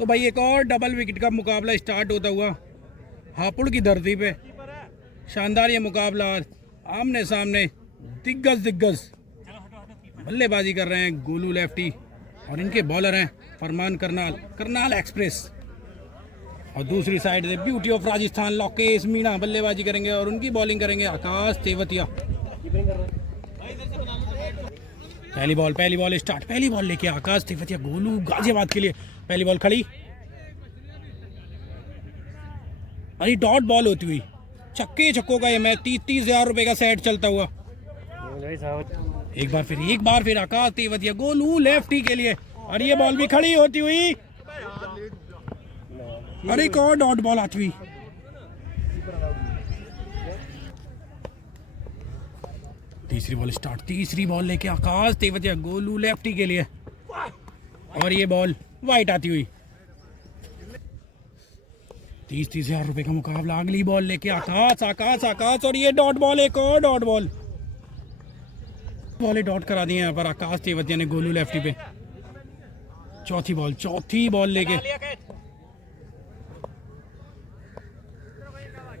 तो भाई एक और डबल विकेट का मुकाबला स्टार्ट होता हुआ हापुड़ की धरती पे। शानदार ये मुकाबला, आमने सामने दिग्गज बल्लेबाजी कर रहे हैं गोलू लेफ्टी और इनके बॉलर हैं फरमान करनाल एक्सप्रेस। और दूसरी साइड से ब्यूटी ऑफ राजस्थान लोकेश मीणा बल्लेबाजी करेंगे और उनकी बॉलिंग करेंगे आकाश तेवतिया। पहली बॉल स्टार्ट, पहली बॉल लेके आकाश तेवतिया गोलू गाजियाबाद के लिए। पहली बॉल खड़ी, अरे डॉट बॉल होती हुई छक्कों का ये मैच 30,000 रुपए का सेट चलता हुआ। एक बार फिर आकाश तेवतिया गोलू लेफ्टी के लिए और ये बॉल भी खड़ी होती हुई, अरे एक और डॉट बॉल आती हुई। तीसरी बॉल स्टार्ट, तीसरी बॉल लेके आकाश तेवतिया गोलू लेफ्टी के लिए और ये बॉल वाइट आती हुई। 30,000 रुपए का मुकाबला। अगली बॉल लेके आकाश और ये डॉट बॉल, एक और डॉट बॉल डॉट करा दिए यहाँ पर आकाश तेवतिया ने गोलू लेफ्टी पे। चौथी बॉल लेके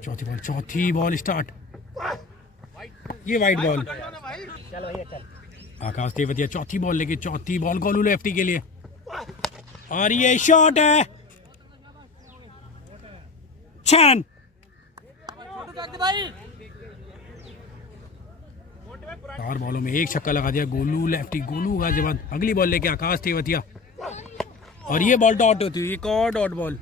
चौथी बॉल स्टार्ट, ये वाइट बॉल। आकाश तेवतिया चौथी बॉल लेके चौथी बॉल गोलू लेफ्टी के लिए और ये शॉट है 6 रन। चार बॉलों में एक छक्का लगा दिया गोलू लेफ्टी गोलू गाजियाबाद। अगली बॉल लेके आकाश तेवतिया और ये बॉल डॉट होती हुई, एक और डॉट बॉल।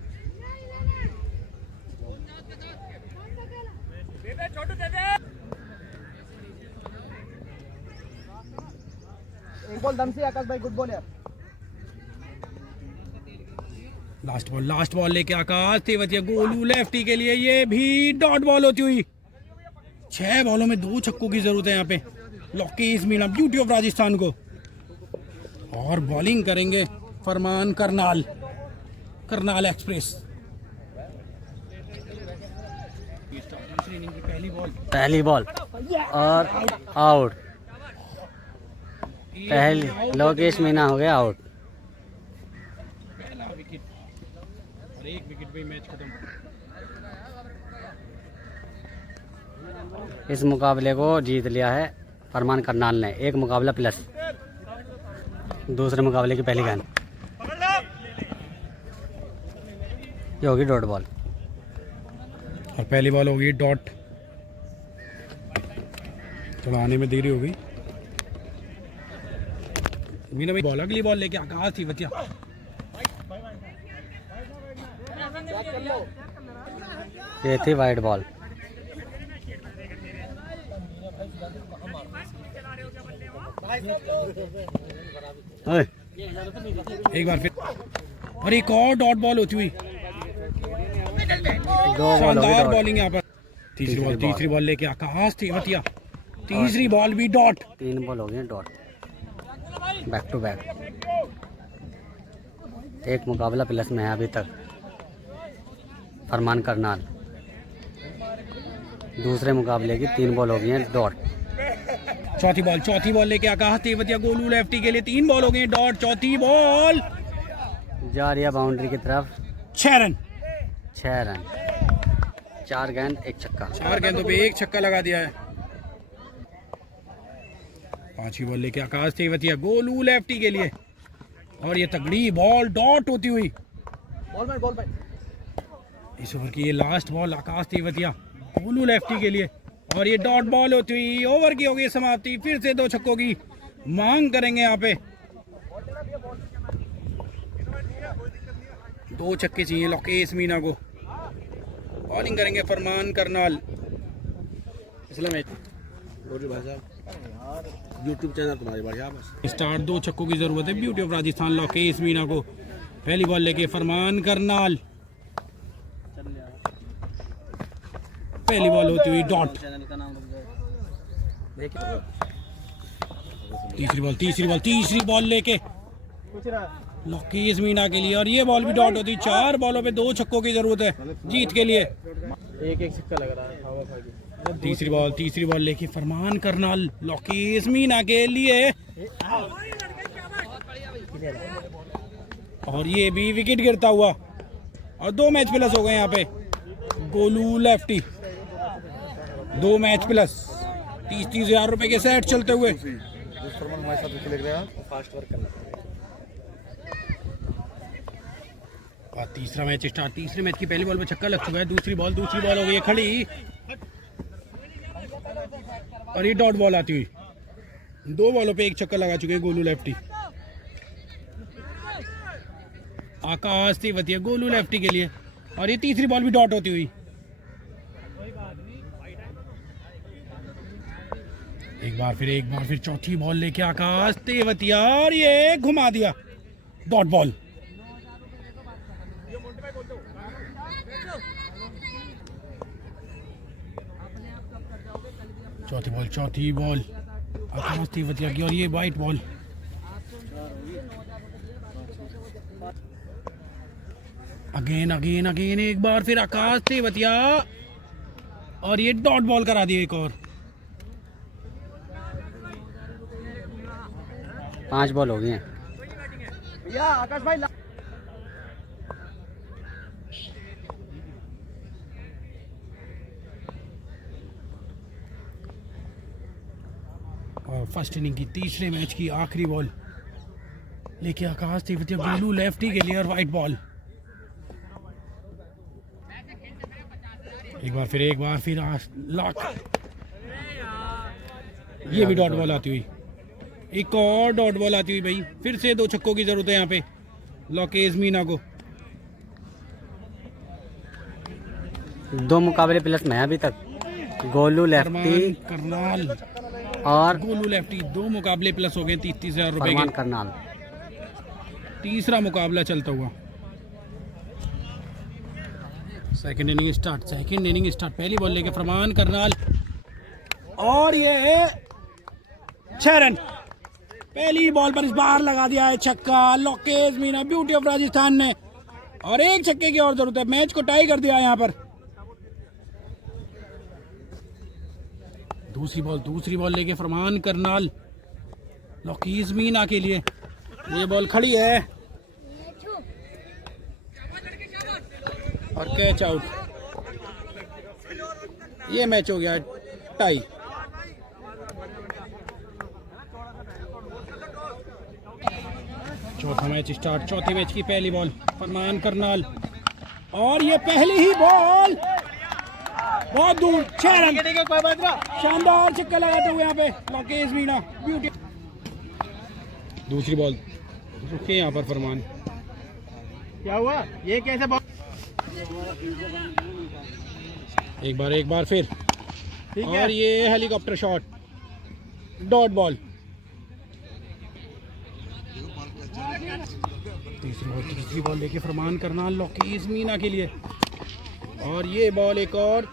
एक बॉल दम से आकाश भाई, गुड बॉल यार। लास्ट बॉल लेके आकाश तेवतिया गोलू लेफ्टी के लिए, ये भी डॉट बॉल होती हुई। 6 बॉलों में 2 छक्कों की जरूरत है यहाँ पे लोकेश मीणा ब्यूटी ऑफ राजस्थान को। और बॉलिंग करेंगे फरमान करनाल एक्सप्रेस। पहली बॉल और आउट। पहली लोकेश मीणा हो गया आउट। पहला विकेट और एक विकेट पे मैच खत्म। इस मुकाबले को जीत लिया है फरमान करनाल ने, एक मुकाबला प्लस। दूसरे मुकाबले की पहली गेंद, ये होगी डॉट बॉल और पहली बॉल होगी डॉट। थोड़ा आने में देरी होगी। मीना भाई बॉल, अगली बॉल लेके आकाश तेवतिया ये थी वाइट बॉल। एक बार फिर और एक और डॉट बॉल होती हुई। शानदार बॉलिंग यहाँ पर। तीसरी बॉल लेके आकाश तेवतिया, तीसरी बॉल भी डॉट। 3 बॉल हो गए डॉट, बैक टू बैक। एक मुकाबला प्लस में है अभी तक फरमान करनाल। दूसरे मुकाबले की 3 बॉल हो गई हैं डॉट। चौथी बॉल लेके आकाश तेवतिया गोलू लेफ्टी के लिए 3 बॉल हो गई डॉट। चौथी बॉल जा रही है बाउंड्री की तरफ। 6 रन। 4 गेंद 1 छक्का। 4 गेंदों पे 1 छक्का लगा दिया है। पांचवी बॉल लेके आकाश तेवतिया गोलू लेफ्टी के लिए और ये तगड़ी बॉल डॉट होती हुई। बॉल इस ओवर की ये लास्ट बॉल आकाश तेवतिया गोलू लेफ्टी के लिए और ये डॉट बॉल होती हुई। ओवर की होगी समाप्ति। फिर से 2 छक्कों की मांग करेंगे यहाँ पे। 2 छक्के चाहिए लोकेश मीणा को। बॉलिंग करेंगे फरमान करनाल। यूट्यूब चैनल तुम्हारे बढ़िया बस। स्टार्ट 2 छक्कों की जरूरत है ब्यूटी ऑफ राजस्थान लोकेश मीणा को। पहली बॉल लेके फरमान करनाल, पहली बॉल होती हुई डॉट। तीसरी बॉल लेके लोकेश मीणा के लिए और ये बॉल भी डॉट होती। 4 बॉलों पे 2 छक्कों की जरूरत है जीत के लिए। एक छक्का लग रहा है। तीसरी बॉल लेके फरमान करनाल लोकेश मीणा के लिए और ये भी विकेट गिरता हुआ और 2 मैच प्लस हो गए यहाँ पे। गोलू लेफ्टी 2 मैच प्लस 30-30 हज़ार रुपए के सेट चलते हुए। और तीसरा मैच स्टार्ट। तीसरे मैच की पहली बॉल पे छक्का लग चुका है। दूसरी बॉल हो गई है खड़ी और ये डॉट बॉल आती हुई। 2 बॉलों पे 1 छक्का लगा चुके हैं गोलू लेफ्टी। आकाश तेवतिया गोलू लेफ्टी के लिए और ये तीसरी बॉल भी डॉट होती हुई। एक बार फिर चौथी बॉल लेके आकाश तेवतिया और ये घुमा दिया डॉट बॉल। चौथी बॉल आकाश तेवतिया की और ये वाइट बॉल। अगेन एक बार फिर आकाश तेवतिया और ये डॉट बॉल करा दिया एक और। 5 बॉल हो गई हैं। भैया आकाश भाई और फर्स्ट इनिंग की तीसरे मैच की आखिरी बॉल लेके आकाश तेवतिया गोलू लेफ्टी के लिए और वाइट बॉल। एक बार फिर लॉक। ये भी डॉट बॉल आती हुई। एक और डॉट बॉल आती हुई भाई। फिर से 2 छक्कों की जरूरत है यहाँ पे लोकेश मीना को। 2 मुकाबले प्लस में है अभी तक। गोलू लेफ्टी करनाल और गोलू लेफ्टी 2 मुकाबले प्लस हो गए 30-30 हज़ार रुपए के। करनाल तीसरा मुकाबला चलता हुआ। Second inning start. पहली बॉल लेके फरमान करनाल और ये 6 रन। पहली बॉल पर इस बार लगा दिया है छक्का लोकेश मीना ब्यूटी ऑफ राजस्थान ने और 1 छक्के की और जरूरत है। मैच को टाई कर दिया यहाँ पर। दूसरी बॉल लेके फरमान करनाल लोकेश मीना के लिए। ये बॉल खड़ी है और कैच आउट। ये मैच हो गया टाई। चौथा मैच स्टार्ट। चौथे मैच की पहली बॉल फरमान करनाल और ये पहली ही बॉल बहुत दूर 6 रन। शानदार छक्का लगाते हुए यहाँ पे लोकेश मीना ब्यूटी। दूसरी बॉल रुके यहाँ पर फरमान। क्या हुआ ये कैसे बॉल? एक बार फिर और ये हेलीकॉप्टर शॉट डॉट बॉल। तीसरी बॉल लेके फरमान करनाल लोकेश मीना के लिए और ये बॉल एक और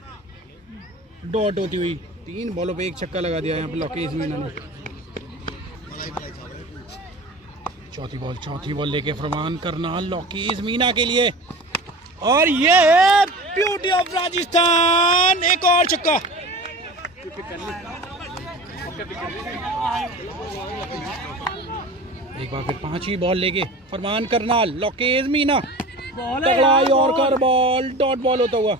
डॉट होती हुई। 3 बॉलों पे 1 छक्का लगा दिया यहाँ पे लोकेश मीना ने। चौथी बॉल लेके फरमान करनाल लोकेश मीना के लिए और ये ब्यूटी ऑफ राजस्थान एक और छक्का। एक बार फिर 5वीं बॉल लेके फरमान करनाल लोकेश मीना तगड़ा यॉर्कर बॉल डॉट बॉल होता हुआ।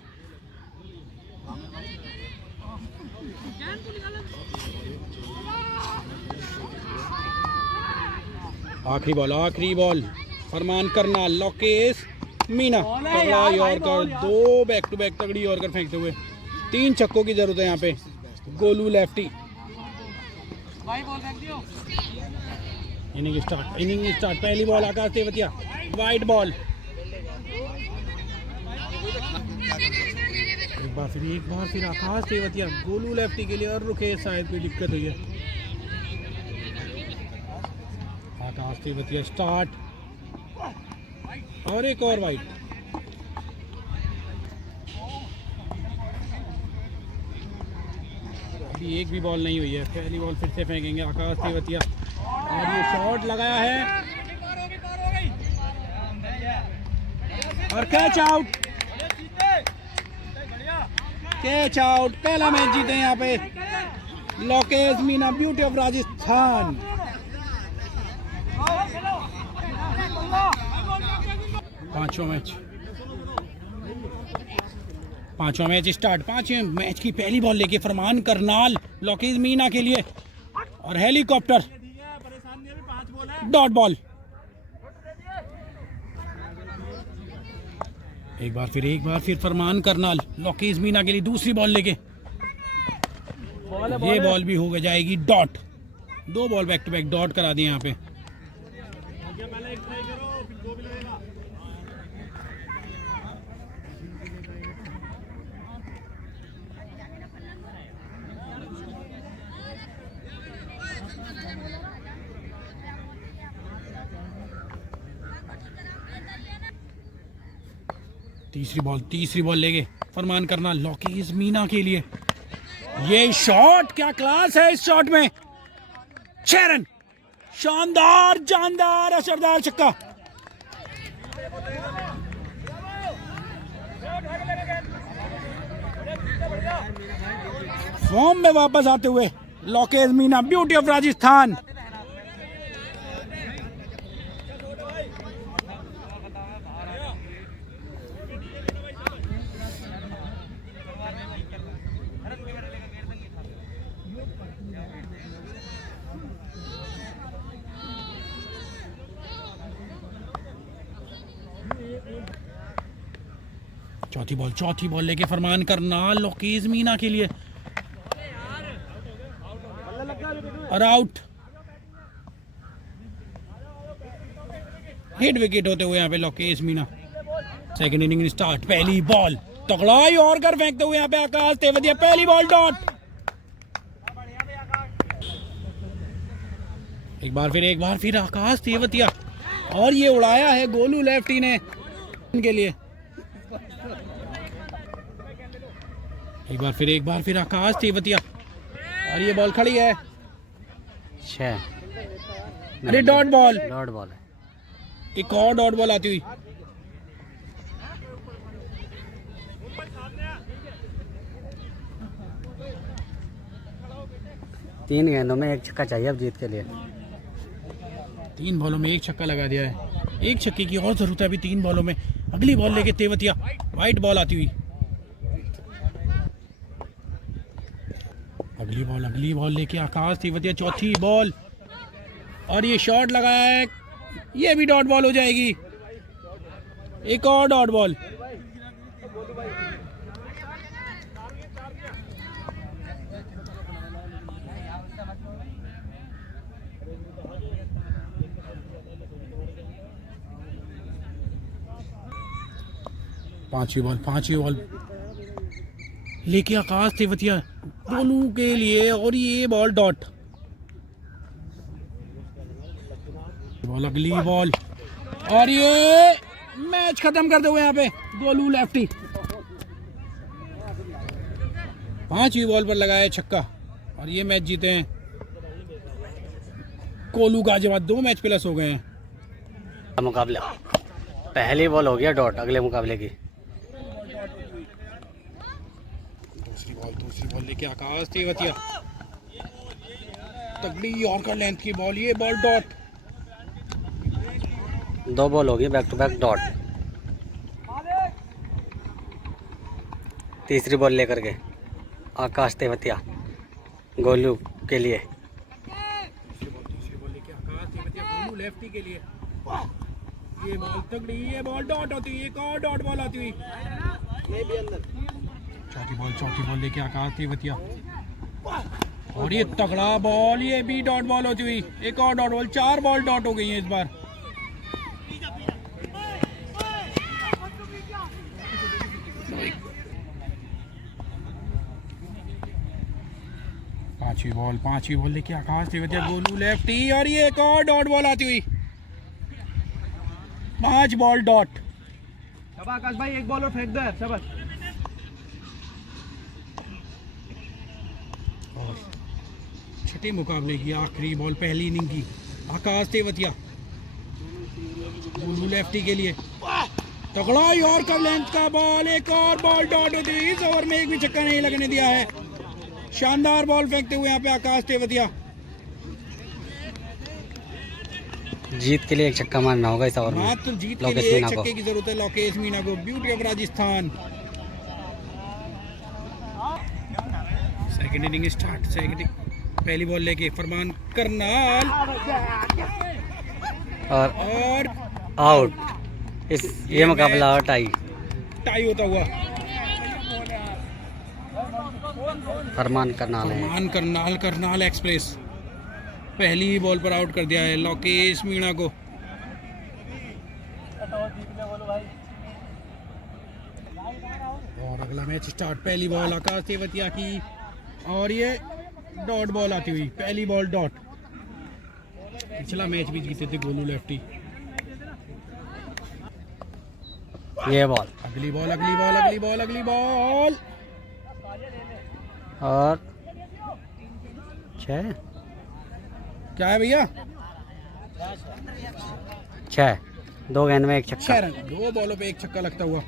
आखिरी बॉल फरमान करनाल लोकेश मीना तगड़ा यॉर्कर 2 बैक टू बैक तगड़ी यॉर्कर फेंकते हुए। 3 छक्कों की जरूरत है यहाँ पे गोलू लेफ्टी। Inning start. पहली बॉल आकाश तेवतिया वाइट बॉल। एक बार फिर आकाश तेवतिया गोलू लेफ्टी के लिए और रुके शायद कोई दिक्कत हुई है। आकाश तेवतिया स्टार्ट और एक और वाइट। अभी एक भी बॉल नहीं हुई है। पहली बॉल फिर से फेंकेंगे आकाश तेवतिया और ये शॉट लगाया है और कैच आउट। पहला मैच जीते यहाँ पे लोकेश मीना ब्यूटी ऑफ राजस्थान। पांचवा मैच स्टार्ट। पांचवें मैच की पहली बॉल लेके फरमान करनाल लॉकीज मीना के लिए और हेलीकॉप्टर डॉट बॉल। एक बार फिर फरमान करनाल लॉकीज मीना के लिए दूसरी बॉल लेके, ये बॉल भी हो जाएगी dot. 2 ball back to back dot करा दिए यहाँ पे। तीसरी बॉल लेके फरमान करना लॉकीज मीना के लिए। ये शॉट क्या क्लास है इस शॉट में। 6 रन, शानदार जानदार असरदार छक्का। फॉर्म में वापस आते हुए लॉकीज मीना, ब्यूटी ऑफ राजस्थान। चौथी बॉल लेके फरमान करना लॉकीज मीना के लिए और आउट। हिट विकेट होते हुए यहाँ पे लॉकीज मीना। Second inning start. पहली बॉल तगड़ाई और कर फेंकते हुए यहाँ पे आकाश तेवतिया। पहली बॉल डॉट। एक बार फिर आकाश तेवतिया और ये उड़ाया है गोलू लेफ्टी ने इनके लिए। एक बार फिर आकाश तेवतिया और ये बॉल खड़ी है। 6। अरे डॉट बॉल है। एक और डॉट बॉल आती हुई। तीन गेंदों में 1 छक्का चाहिए अब जीत के लिए। 3 बॉलों में 1 छक्का लगा दिया है। 1 छक्के की और जरूरत है अभी 3 बॉलों में। अगली बॉल लेके तेवतिया, वाइट बॉल आती हुई। अगली बॉल लेके आकाश तेवतिया। चौथी बॉल और ये शॉट लगाया है, ये भी डॉट बॉल हो जाएगी। एक और डॉट बॉल। पांचवी बॉल लेके आकाश तेवतिया गोलू के लिए और ये बॉल डॉट। अगली बॉल और ये मैच खत्म करते हुए यहाँ पे गोलू लेफ्टी। 5वीं बॉल पर लगाया छक्का और ये मैच जीते हैं गोलू गाजियाबाद। 2 मैच प्लस हो गए हैं। मुकाबला पहली बॉल हो गया डॉट अगले मुकाबले की। दूसरी बॉल लेके आकाश तेवतिया। तगड़ी यॉर्कर लेंथ की बॉल, ये बॉल डॉट। 2 बॉल हो गई बैक टू बैक डॉट। तीसरी बॉल लेकर के आकाश तेवतिया गोलू के लिए। तीसरी बॉल लेके आकाश तेवतिया गोलू लेफ्टी के लिए। ये बॉल तगड़ी, ये बॉल डॉट होती हुई। एक और डॉट बॉल आती हुई। ये भी अंदर। चौथी बॉल लेके आकाश तेवतिया और ये तगड़ा बॉल, ये भी डॉट बॉल होती हुई। एक और डॉट बॉल। 4 बॉल डॉट हो गई हैं इस बार। पांचवी बॉल लेके आकाश तेवतिया गोलू लेफ्टी और ये एक और डॉट बॉल आती हुई। 5 बॉल डॉट। अब आकाश भाई 1 बॉल और फेंक दो यार, शाबाश। छठे मुकाबले की आखिरी बॉल पहली इनिंग की। आकाश तेवतिया गोलू लेफ्टी के लिए। तगड़ा यॉर्कर लेंथ का बॉल। एक और बॉल डॉट होती हुई। इस ओवर में एक भी छक्का नहीं लगने दिया है। शानदार बॉल फेंकते हुए यहाँ पे आकाश तेवतिया। जीत के लिए एक छक्का मारना होगा इस ओवर में। मात्र जीत के लोकेश लिए एक मीना को। छक्के की जरूरत है लोकेश मीना को। Beauty of Rajasthan. Second inning start. पहली बॉल लेके फरमान करनाल और आउट। ये मुकाबला टाई होता हुआ। फरमान करनाल है। फरमान करनाल एक्सप्रेस पहली ही बॉल पर आउट कर दिया है लोकेश मीणा को। और अगला मैच स्टार्ट। पहली बॉल आकाश तेवतिया की और ये डॉट बॉल आती हुई। पहली बॉल डॉट। पिछला मैच भी जीते थे गोलू लेफ्टी। ये बॉल अगली बॉल और 6 क्या है भैया? 6। 2 गेंद में एक 6 छक्का। रन। 2 बॉलों पे एक छक्का लगता हुआ।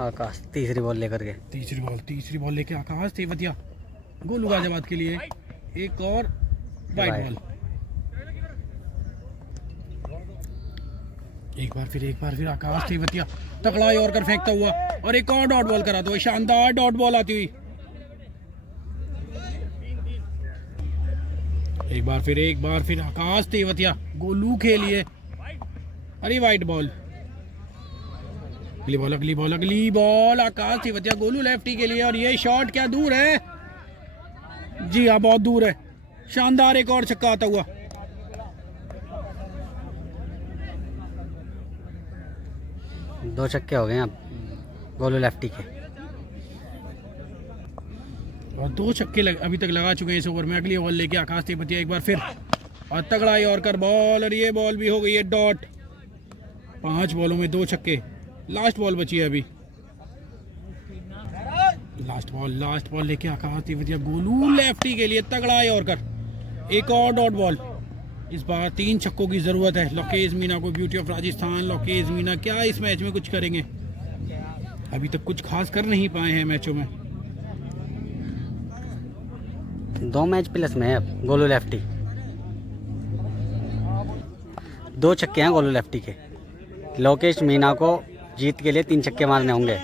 आकाश तीसरी बॉल लेकर के। तीसरी बॉल लेके आकाश तेवतिया गोलू गाजियाबाद के लिए एक और वाइड बॉल। एक बार फिर आकाश तेवतिया तगड़ा यॉर्कर फेंकता हुआ और एक और डॉट बॉल कराता हुआ। शानदार डॉट बॉल आती हुई। एक बार फिर आकाश तेवतिया गोलू के लिए। अरे वाइड बॉल। अगली बॉल आकाश तेवतिया गोलू लेफ्टी के लिए और ये शॉट क्या दूर है? जी हाँ, बहुत दूर है। शानदार एक और छक्का आता हुआ। दो छक्के हो गए अब गोलू लेफ्टी के। और 2 छक्के अभी तक लगा चुके हैं इस ओवर में। अगली बॉल लेके आकाश तेवतिया एक बार फिर और तगड़ा यॉर्कर बॉल और ये बॉल भी हो गई है डॉट। 5 बॉलों में 2 छक्के। लास्ट बॉल बची है अभी। लास्ट बॉल लेके आकाश तेवतिया गोलू लेफ्टी के लिए तगड़ा यॉर्कर। एक और डॉट बॉल। इस बार 3 छक्कों की जरूरत है लोकेश मीना को। ब्यूटी ऑफ राजस्थान लोकेश मीना क्या इस मैच में कुछ करेंगे? अभी तक कुछ खास कर नहीं पाए हैं मैचों में। 2 मैच प्लस में है अब गोलू लेफ्टी। 2 छक्के हैं गोलू लेफ्टी के। लोकेश मीना को जीत के लिए 3 छक्के मारने होंगे।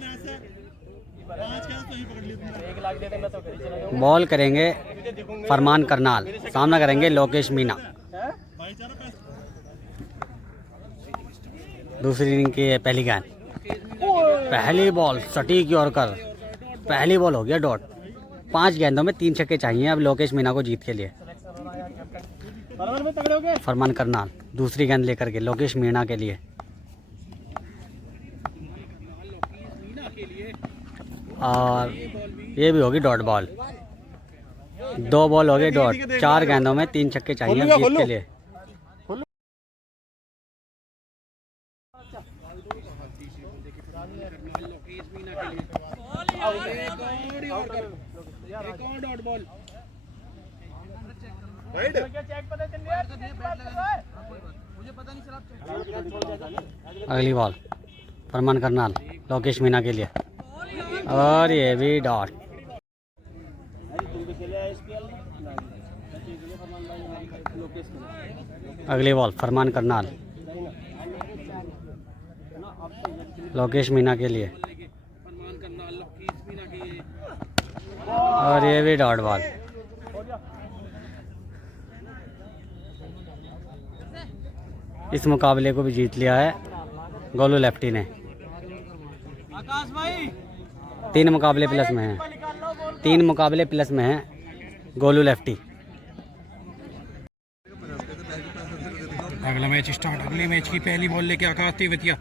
बॉल करेंगे फरमान करनाल, सामना करेंगे लोकेश मीना। दूसरी इनिंग की पहली गेंद। पहली बॉल सटीक यॉर्कर। पहली बॉल हो गया डॉट। 5 गेंदों में 3 छक्के चाहिए अब लोकेश मीना को जीत के लिए। फरमान करनाल दूसरी गेंद लेकर के लोकेश मीना के लिए। और ये भी होगी डॉट बॉल। 2 बॉल हो गए डॉट। 4 गेंदों में 3 छक्के चाहिए अब जीत के लिए। अगली बॉल फरमान करनाल लोकेश मीना के लिए और ये भी डॉट। अगली बॉल फरमान करनाल लोकेश मीना के लिए और ये भी डॉट बॉल। इस मुकाबले को भी जीत लिया है गोलू लेफ्टी ने। 3 मुकाबले प्लस में हैं। 3 मुकाबले प्लस में हैं गोलू लेफ्टी। अगला मैच स्टार्ट। अगले मैच की पहली बॉल लेके आकाश तेवतिया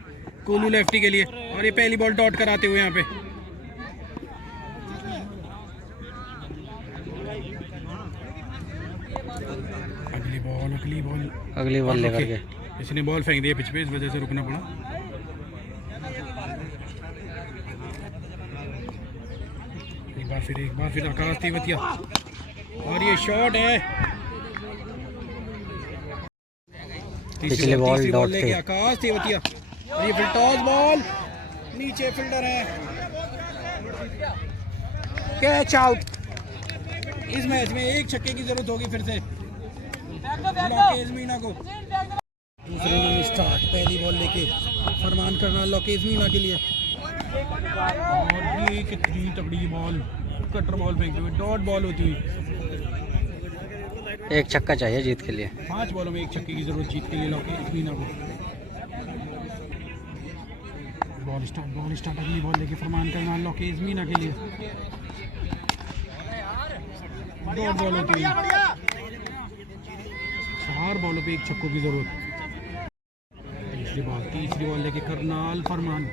गोलू लेफ्टी के लिए और ये पहली बॉल डॉट कराते हुए यहाँ पे। अगली बॉल लेकर के इसने बॉल फेंक दिया पिच पे, इस वजह से रुकना पड़ा। एक बार फिर आकाश तेवतिया और ये शॉट है। पिछले बॉल डॉट थे। आकाश तेवतिया और ये फिर टॉस बॉल नीचे फील्डर है। Catch out. इस मैच में एक छक्के की जरूरत होगी फिर से लोकेश मीना को। दूसरी इनिंग स्टार्ट, पहली बॉल लेके फरमान करना लोकेश मीना के लिए। और ये कितनी तगड़ी बॉल, कटर बॉल फेंकते हुए डॉट बॉल होती हुई। एक छक्का चाहिए जीत के लिए। 5 बॉलों में एक छक्के की जरूरत जीत के लिए लोकेश मीना को। बॉल स्टार्ट, अगली बॉल लेके फरमान करना लोकेश मीना के लिए। डॉट बॉल होती हुई। 4 बॉलों पे एक छक्कों की जरूरत। तीसरी बॉल लेके करनाल फरमान।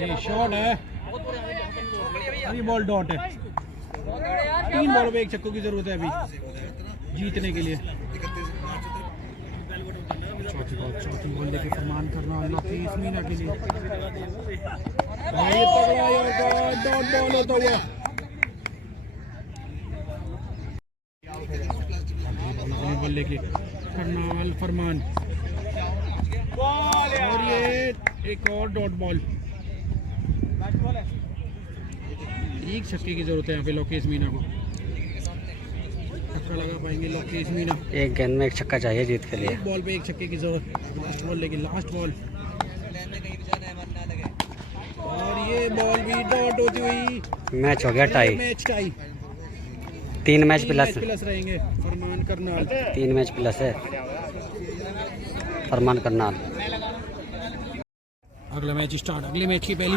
ये शॉट है, अभी बॉल डॉट है। 3 बॉलों पे एक छक्कों की जरूरत है अभी जीतने के लिए। चौथी बॉल लेके फरमान करना लोकेश मीना के लिए। डॉट बॉल होता हुआ। बॉल लेके करनाल फरमान। और ये एक और डॉट बॉल। एक छक्के की जरूरत है यहाँ पे लोकेश मीना को। छक्का लगा पाएंगे लोकेश मीना। एक गेंद में एक छक्का चाहिए जीत के लिए। एक बॉल पे एक छक्के की जरूरत। लास्ट बॉल लेके लास्ट बॉल। और ये बॉल भी डॉट होती हुई। मैच हो गया tie. Match tie. 3 match plus रहेंगे फरमान करनाल। 3 मैच प्लस है फरमान करनाल। अगला मैच स्टार्ट, अगले मैच की पहली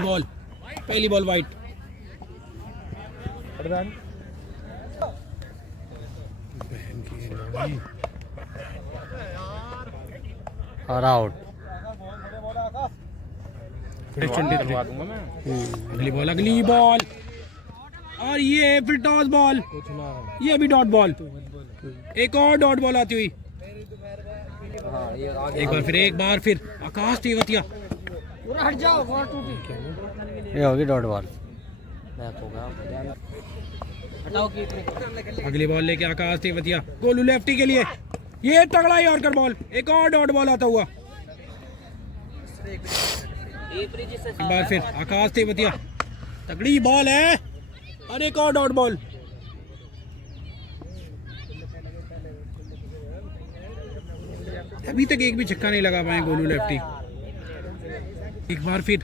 बॉल वाइट। और आउट। अगली बॉल और ये फिर टॉस बॉल। ये भी डॉट बॉल। एक और डॉट बॉल आती हुई। एक बार फिर आकाश तेवतिया। ये होगी डॉट बॉल। अगली बॉल लेके आकाश तेवतिया गोलू लेफ्टी के लिए। ये तगड़ा यॉर्कर बॉल। एक और डॉट बॉल आता हुआ। एक बार फिर आकाश तेवतिया, तगड़ी बॉल है और एक और डॉट बॉल। अभी तक एक भी छक्का नहीं लगा पाए गोलू लेफ्टी। एक बार फिर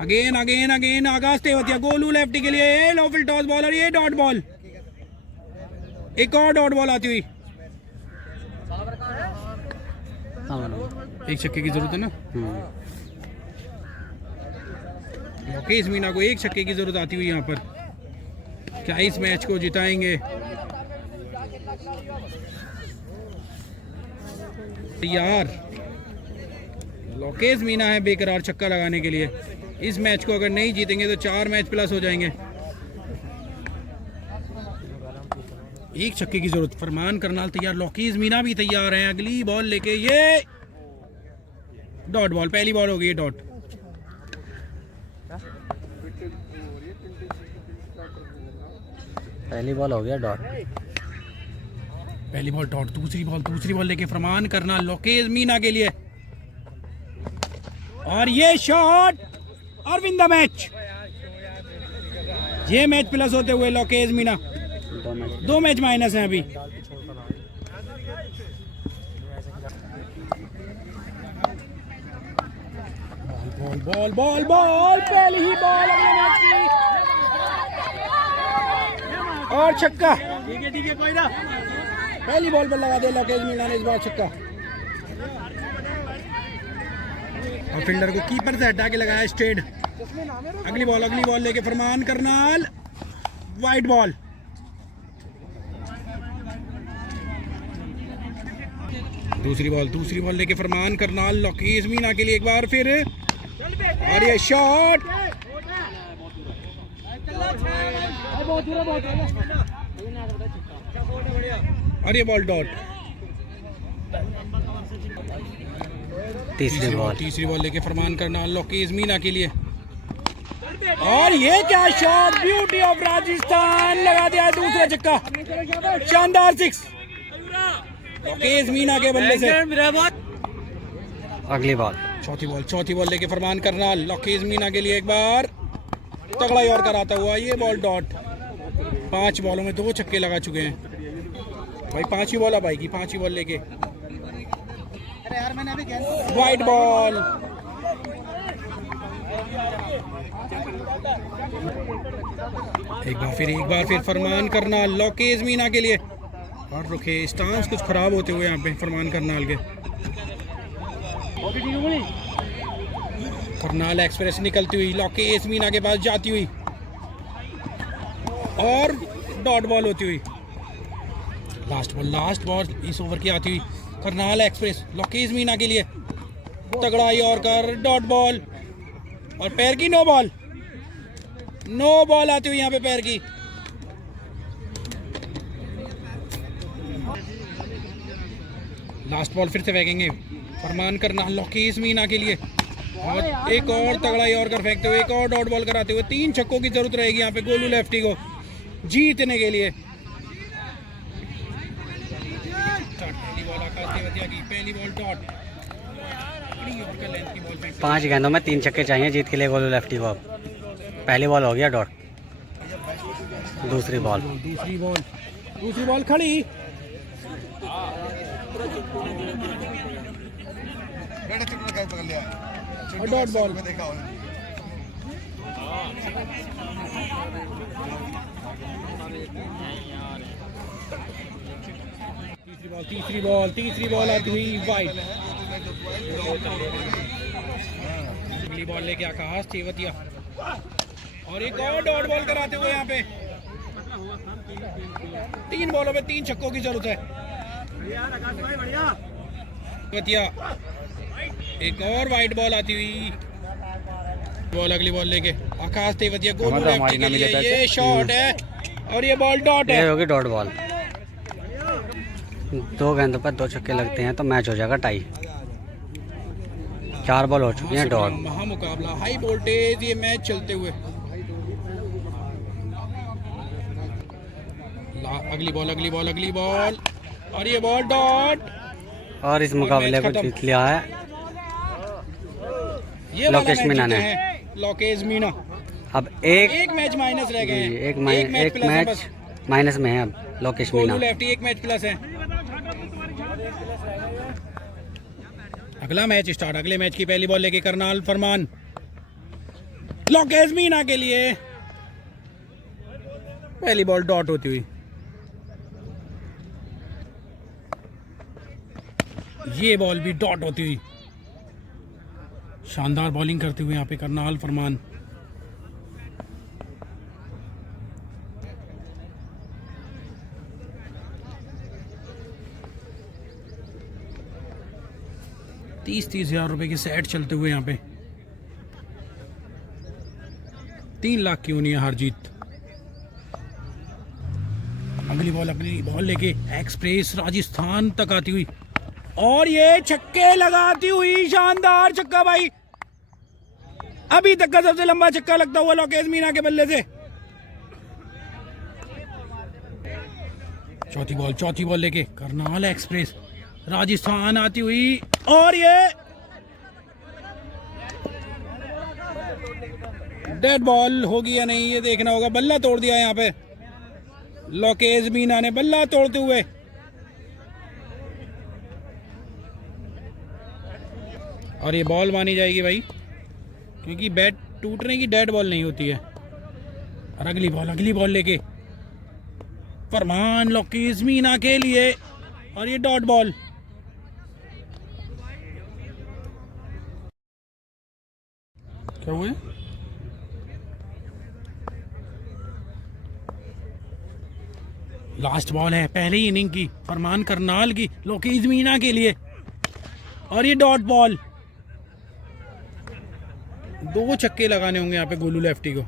अगेन आकाश तेवतिया गोलू लेफ्टी के लिए। लॉफिल टॉस बॉल और ये डॉट बॉल। एक और डॉट बॉल आती हुई। एक छक्के की जरूरत है ना। लोकेश मीना को एक छक्के की जरूरत आती हुई यहाँ पर। क्या इस मैच को जिताएंगे? यार लोकेश मीना है बेकरार छक्का लगाने के लिए। इस मैच को अगर नहीं जीतेंगे तो 4 मैच प्लस हो जाएंगे। एक छक्के की जरूरत। फरमान करनाल तैयार, लोकेश मीना भी तैयार हैं। अगली बॉल लेके ये डॉट बॉल। पहली बॉल हो गई डॉट। पहली बॉल हो गया डॉट। पहली बॉल डॉट। दूसरी बॉल लेके फरमान करनाल लोकेश मीना के लिए। और ये शॉट और विन द मैच। ये मैच प्लस होते हुए लोकेश मीना। 2 मैच माइनस हैं अभी। बॉल पहली ही बॉल अगले मैच की और छक्का। ठीक है कोई ना। पहली बॉल पर लगा दिया लोकेश मीना ने इस बार छक्का। और फील्डर को कीपर से हटा के लगाया स्ट्रेट। अगली बॉल लेके फरमान करनाल वाइट बॉल। दूसरी बॉल लेके फरमान करनाल लोकेश मीना के लिए एक बार फिर। और ये शॉट और ये बॉल डॉट। तीसरी बॉल लेके फरमान करनाल लोकेश मीना के लिए। और ये क्या शॉट, ब्यूटी ऑफ राजस्थान, लगा दिया है दूसरा छक्का। शानदार 6 लोकेश मीना के बल्ले से। अगली बॉल चौथी बॉल लेके फरमान करनाल लोकेश मीना के लिए एक बार। तगड़ा और कराता हुआ ये बॉल डॉट। 5 बॉलों में 2 छक्के लगा चुके हैं भाई। 5 ही बॉल है भाई की, 5 ही बॉल लेके अरे यार मैंने अभी गेंद वाइड बॉल। एक बार फिर फरमान करनाल लोकेश मीना के लिए और रुके। स्टांस कुछ खराब होते हुए यहाँ पे फरमान करनाल के। करनाल एक्सप्रेस निकलती हुई लोकेश मीना के पास जाती हुई और डॉट बॉल होती हुई। लास्ट बॉल इस ओवर की आती हुई करनाल एक्सप्रेस लोकेश मीना के लिए तगड़ा और कर डॉट बॉल और पैर की नो बॉल आती हुई यहाँ पे पैर की। लास्ट बॉल फिर से फेंकेंगे फरमान करना लोकेश मीना के लिए और एक और तगड़ा और कर फेंकते हुए एक और डॉट बॉल कराते हुए 3 छक्कों की जरूरत रहेगी यहाँ पे गोलू लेफ्टी को जीतने के लिए। पहली बॉल डॉट। 5 गेंदों में 3 छक्के चाहिए जीत के लिए गोलू लेफ्टी को। पहली बॉल हो गया डॉट। दूसरी बॉल खड़ी। और डॉट बॉल। तीसरी बॉल आती हुई वाइड। अगली बॉल लेके आकाश तेवतिया और एक और डॉट बॉल कराते हुए यहाँ पे 3 बॉलों में 3 छक्कों की जरूरत है। तेवतिया एक और वाइड बॉल आती हुई बॉल। अगली बॉल लेके आकाश तेवतिया गोलू लेफ्टी के लिए ये शॉट है और ये बॉल डॉट है। होगी डॉट बॉल। 2 गेंदों पर 2 छक्के लगते हैं तो मैच हो जाएगा टाई। 4 बॉल हो चुकी हैं डॉट। महामुकाबला हाई वोल्टेज ये मैच चलते हुए। अगली बॉल और ये बॉल डॉट और इस मुकाबले को जीत लिया है ये लोकेश मीना ने। लोकेश मीना अब एक मैच माइनस रह गए हैं। एक मैच माइनस में है अब Lokesh Meena. Lefty 1 match plus है। अगला मैच स्टार्ट। अगले मैच की पहली बॉल लेके करनाल फरमान लोकेश मीना के लिए पहली बॉल डॉट होती हुई। ये बॉल भी डॉट होती हुई। शानदार बॉलिंग करते हुए यहाँ पे करनाल फरमान। तीस हजार रुपए के सेट चलते हुए यहाँ पे 3 लाख की होनी है हार जीत। अगली बॉल लेके एक्सप्रेस राजस्थान तक आती हुई और ये छक्के लगाती हुई शानदार छक्का भाई। अभी तक का सबसे लंबा छक्का लगता हुआ लोकेश मीना के बल्ले से। चौथी बॉल लेके करनाल एक्सप्रेस राजस्थान आती हुई और ये डेड बॉल होगी या नहीं ये देखना होगा। बल्ला तोड़ दिया यहाँ पे लोकेश मीना ने, बल्ला तोड़ते हुए। और ये बॉल मानी जाएगी भाई क्योंकि बैट टूटने की डेड बॉल नहीं होती है। और अगली बॉल लेके फरमान लोकेश मीना के लिए और ये डॉट बॉल। क्या हुआ? लास्ट बॉल है पहली इनिंग की फरमान करनाल की लोकेश मीना के लिए और ये डॉट बॉल। 2 छक्के लगाने होंगे यहाँ पे गोलू लेफ्टी को।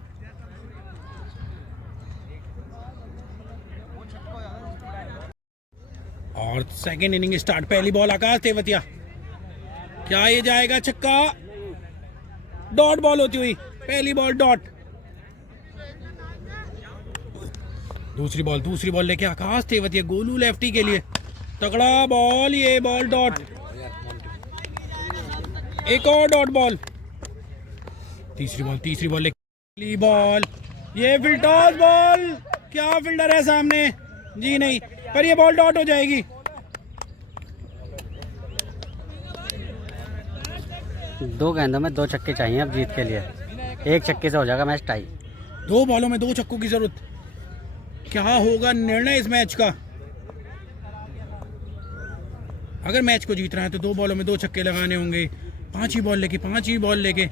और सेकेंड इनिंग स्टार्ट। पहली बॉल आकाश तेवतिया, क्या ये जाएगा छक्का? डॉट बॉल होती हुई पहली बॉल डॉट। दूसरी बॉल लेके आकाश तेवतिया गोलू लेफ्टी के लिए तगड़ा बॉल, ये बॉल डॉट। एक और डॉट बॉल। तीसरी बॉल ली बॉल, ये फिल्टॉस बॉल, क्या फील्डर है सामने, जी नहीं, पर ये बॉल डॉट हो जाएगी। दो गेंदों में 2 छक्के चाहिए अब जीत के लिए। 1 छक्के से हो जाएगा मैच टाई। 2 बॉलों में 2 छक्कों की जरूरत। क्या होगा निर्णय इस मैच का? अगर मैच को जीतना है तो 2 बॉलों में 2 छक्के लगाने होंगे। 5 ही बॉल लेके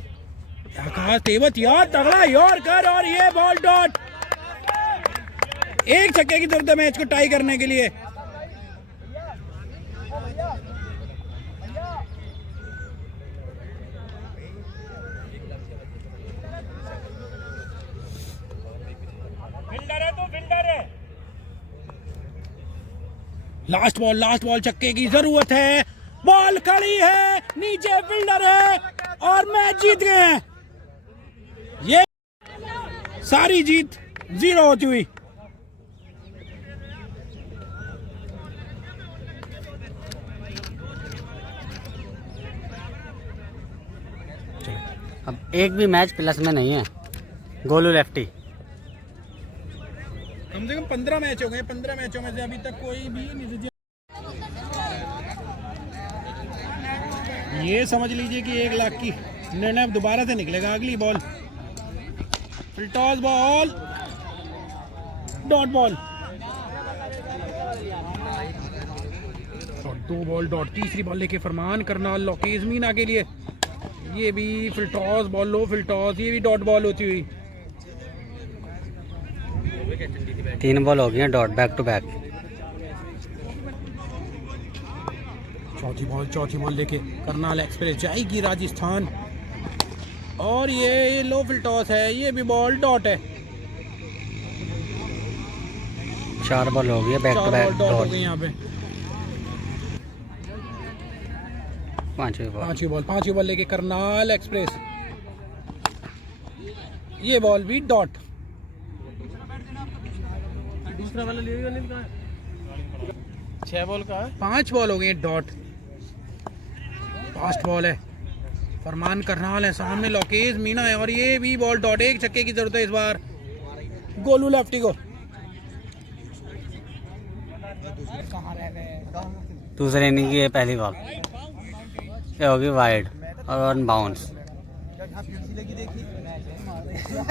आकाश तेवत यार तगड़ा यॉर्कर, और ये बॉल डॉट। 1 छक्के की जरूरत है मैच को टाई करने के लिए। लास्ट बॉल छक्के की जरूरत है। बॉल खड़ी है, नीचे फील्डर है और मैच जीत गए हैं। ये सारी जीत 0 होती हुई। अब एक भी मैच प्लस में नहीं है। गोलू लेफ्टी। कम से कम 15 मैच हो गए। 15 मैचों में से अभी तक कोई भी नहीं जीता। ये समझ लीजिए कि 1 लाख की निर्णय दोबारा से निकलेगा। अगली ball full toss ball, dot ball, 2 ball dot. तीसरी बॉल लेके फरमान करनाल लोकेश मीना के लिए। ये भी फिल्टॉस बॉल, लो फिल्टॉस, ये भी डॉट बॉल होती हुई। 3 बॉल हो गई हैं डॉट, बैक टू बैक। चौथी बॉल लेके करनाल एक्सप्रेस जाएगी राजस्थान, और ये लो फिल्टॉस है, ये भी बॉल डॉट है। 4 बॉल हो गई है बैक टू बैक डॉट हो डॉट। गई यहाँ पे। पांचवी बॉल लेके करनाल एक्सप्रेस, ये बॉल भी डॉट। दूसरा वाला ले 6 बॉल का 5 बॉल हो गए डॉट। फास्ट बॉल है, फरमान करनाल है, सामने लोकेश मीना है, और ये भी बॉल डॉट। 1 छक्के की जरूरत है इस बार गोलू लेफ्टी को। दूसरे इनिंग की ये पहली बॉल, ये होगी वाइड और बाउंस।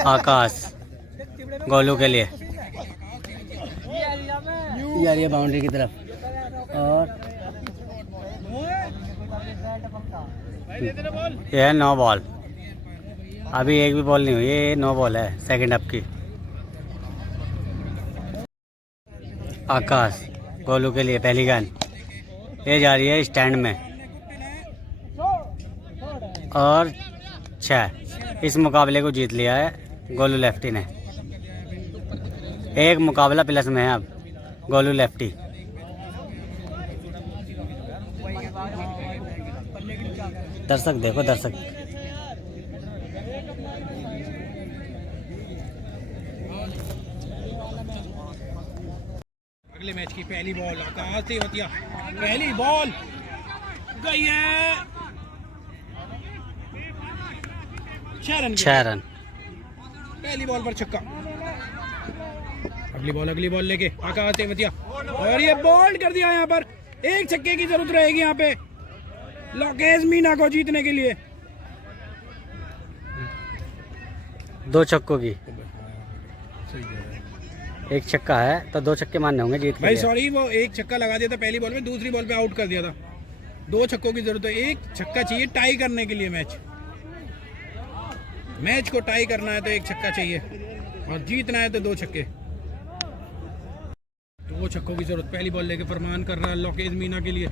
आकाश गोलू के लिए, यार ये बाउंड्री की तरफ, और ये है 9 बॉल। अभी एक भी बॉल नहीं हुई, ये 9 बॉल है सेकंड अप की। आकाश गोलू के लिए पहली गेंद, ये जा रही है स्टैंड में, और 6। इस मुकाबले को जीत लिया है गोलू लेफ्टी ने। 1 मुकाबला प्लस में है अब गोलू लेफ्टी। दर्शक देखो, दर्शक अगले मैच की पहली बॉल आकाश तेवतिया, पहली बॉल गई है 6 रन। पहली बॉल पर छक्का। अगली बॉल लेके आकाश तेवतिया, और ये बॉल्ड कर दिया। यहाँ पर 1 छक्के की जरूरत रहेगी यहाँ पे लोकेश मीना को जीतने के लिए। 2 छक्कों की, 1 छक्का है तो 2 छक्के मानने होंगे जीत के भाई। लिए। सॉरी, वो 1 छक्का लगा दिया था पहली बॉल में, दूसरी बॉल पे आउट कर दिया था। 2 छक्कों की जरूरत है। 1 छक्का चाहिए टाई करने के लिए। मैच को टाई करना है तो 1 छक्का चाहिए, और जीतना है तो 2 छक्के। 2 छक्कों की जरूरत। पहली बॉल लेके फरमान कर रहा है लोकेश मीना के लिए,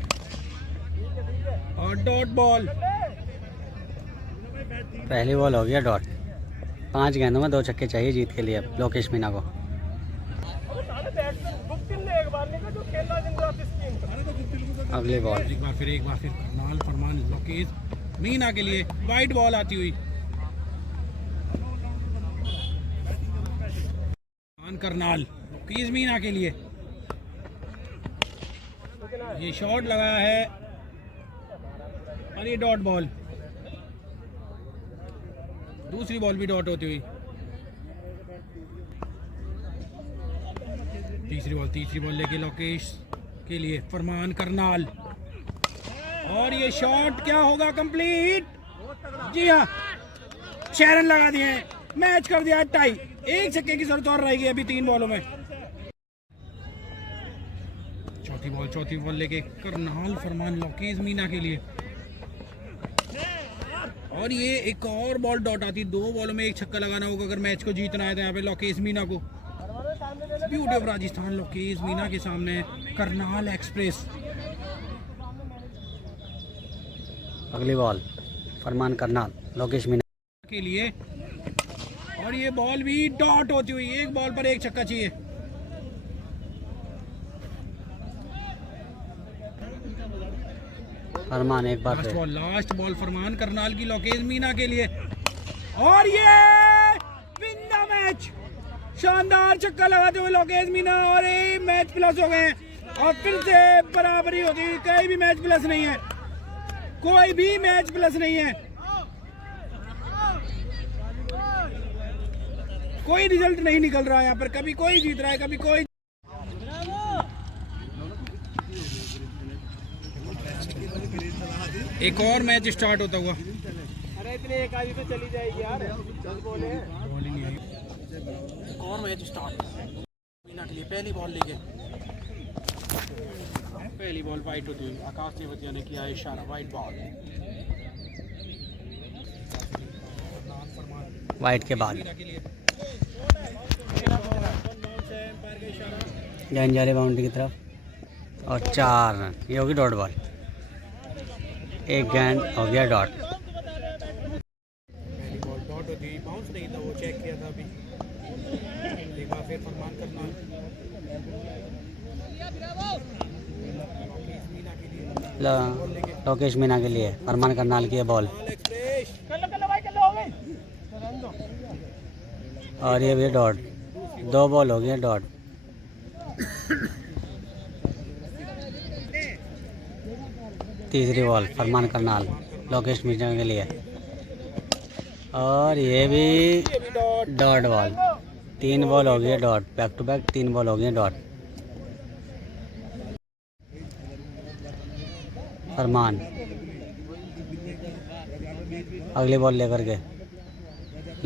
और डॉट बॉल। पहली बॉल हो गया डॉट। 5 गेंदों में 2 छक्के चाहिए जीत के लिए अब लोकेश मीना को। अगली बॉल, एक बार फिर करनाल फरमान लोकेश मीना के लिए, वाइड बॉल आती हुई। करनाल लोकेश मीना के लिए, ये शॉट लगा है, और ये डॉट बॉल। दूसरी बॉल भी डॉट होती हुई। तीसरी बॉल लेके लोकेश के लिए फरमान करनाल, और ये शॉट क्या होगा कंप्लीट? जी हाँ, 6 रन लगा दिए हैं, मैच कर दिया टाई। एक छक्के की जरूरत और रहेगी अभी 3 बॉलों में। चौथी बॉल लेके करनाल, फरमान लोकेश मीना के लिए, और ये एक और बॉल डॉट आती। 2 बॉलों में 1 छक्का लगाना होगा अगर मैच को जीतना है तो यहाँ पे लोकेश मीना को। ब्यूटी ऑफ राजस्थान लोकेश मीना के सामने करनाल एक्सप्रेस। अगली बॉल फरमान करनाल लोकेश मीना के लिए, और ये बॉल भी डॉट होती हुई, 1 बॉल पर 1 छक्का चाहिए। फरमान एक बार लास्ट बॉल फरमान करनाल की लोकेश मीना के लिए, और ये विन द मैच। शानदार छक्का लगाते हुए लोकेश मीना, और ये मैच प्लस हो गए और फिर से बराबरी होती हुई। कोई भी मैच प्लस नहीं है, कोई भी मैच प्लस नहीं है, कोई रिजल्ट नहीं निकल रहा है यहाँ पर। कभी कोई जीत रहा है, कभी कोई। एक और मैच स्टार्ट होता हुआ। अरे इतने एक आदमी तो चली जाएगी यार, जल्द बोले। एक और मैच स्टार्ट मीना के लिए। पहली बॉल लेके, पहली बॉल वाइट होती हुई। आकाश तेवतिया ने किया इशारा, वाइट बॉल। वाइट के बाद जान जा रहे बाउंड्री की तरफ, और 4 रन। ये होगी डॉट बॉल, 1 गेंद हो गया डॉट। पहली बॉल डॉट होती हुई, बाउंस नहीं था, वो चेक किया था अभी। देखा फिर फरमान करनाल लोकेश मीना के लिए फरमान करनाल की बॉल, और ये भी डॉट। 2 बॉल हो गए डॉट। तीसरी बॉल फरमान करनाल लोकेश मीना के लिए, और ये भी डॉट बॉल। 3 बॉल हो गए dot, back to back 3 ball हो गए डॉट। फरमान अगली बॉल लेकर के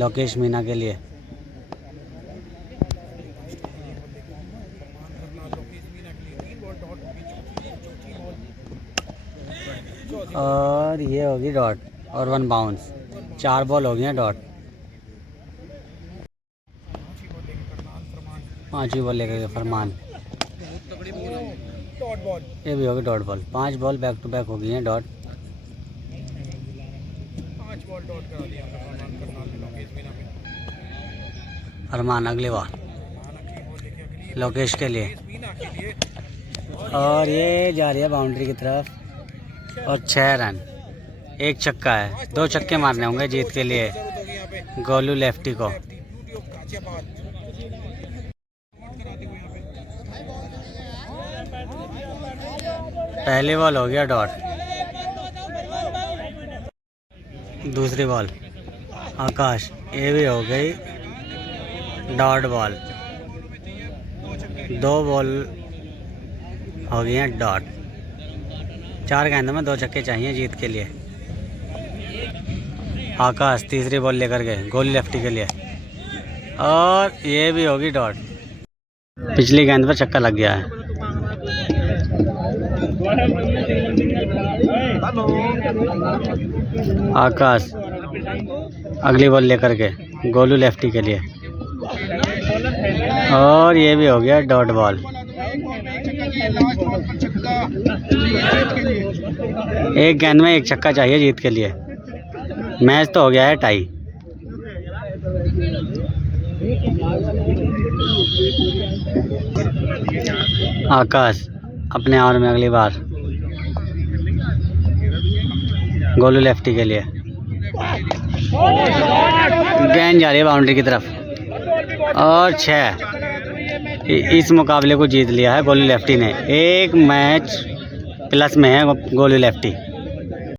लोकेश मीना के लिए, और ये होगी डॉट और 1 बाउंस। 4 बॉल हो गए हैं डॉट। 5वीं बॉल लेकर के फरमान, ये भी होगी dot ball. 5 ball back to back हो गई हैं डॉट। 5 बॉल डॉट करा दिया फरमान करनाल ने लोकेश मीना पे। फरमान अगली बॉल लोकेश के लिए, और ये जा रही है बाउंड्री की तरफ, और 6 रन। 1 छक्का है, 2 छक्के मारने होंगे जीत के लिए गोलू लेफ्टी को। पहली बॉल हो गया डॉट। दूसरी बॉल आकाश, ये भी हो गई डॉट बॉल। 2 बॉल हो गई हैं डॉट। 4 गेंदों में 2 छक्के चाहिए जीत के लिए। आकाश तीसरी बॉल लेकर गए गोली लेफ्टी के लिए, और ये भी होगी डॉट। पिछली गेंद पर छक्का लग गया है। आकाश अगली बॉल लेकर के गोलू लेफ्टी के लिए, और ये भी हो गया डॉट बॉल। 1 गेंद में 1 छक्का चाहिए जीत के लिए। मैच तो हो गया है टाई। आकाश अपने ओवर में अगली बार गोलू लेफ्टी के लिए, गेंद जा रही है बाउंड्री की तरफ, और 6। इस मुकाबले को जीत लिया है गोलू लेफ्टी ने। 1 मैच प्लस में है गोलू लेफ्टी।